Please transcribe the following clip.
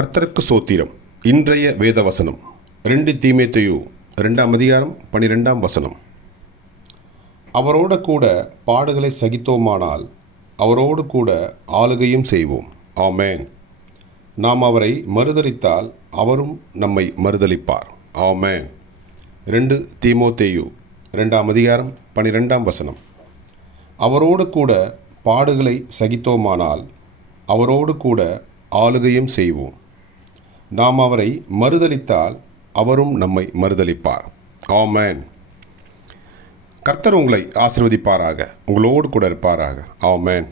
கர்த்தருக்கு சோத்திரம். இன்றைய வேத வசனம் 2 தீமோத்தேயு 2ஆம் அதிகாரம் 12ஆம் வசனம். அவரோடு கூட பாடுகளை சகித்தோமானால் அவரோடு கூட ஆளுகையும் செய்வோம். ஆமேன். நாம் அவரை மறுதலித்தால் அவரும் நம்மை மறுதலிப்பார். ஆமேன். 2 தீமோத்தேயு 2ஆம் அதிகாரம் 12ஆம் வசனம். அவரோடு கூட பாடுகளை சகித்தோமானால் அவரோடு கூட ஆளுகையும் செய்வோம். நாம் அவரை மறுதலித்தால் அவரும் நம்மை மறுதலிப்பார். ஆமேன். கர்த்தர் உங்களை ஆசீர்வதிப்பாராக, உங்களோடு கூட இருப்பாராக. ஆமேன்.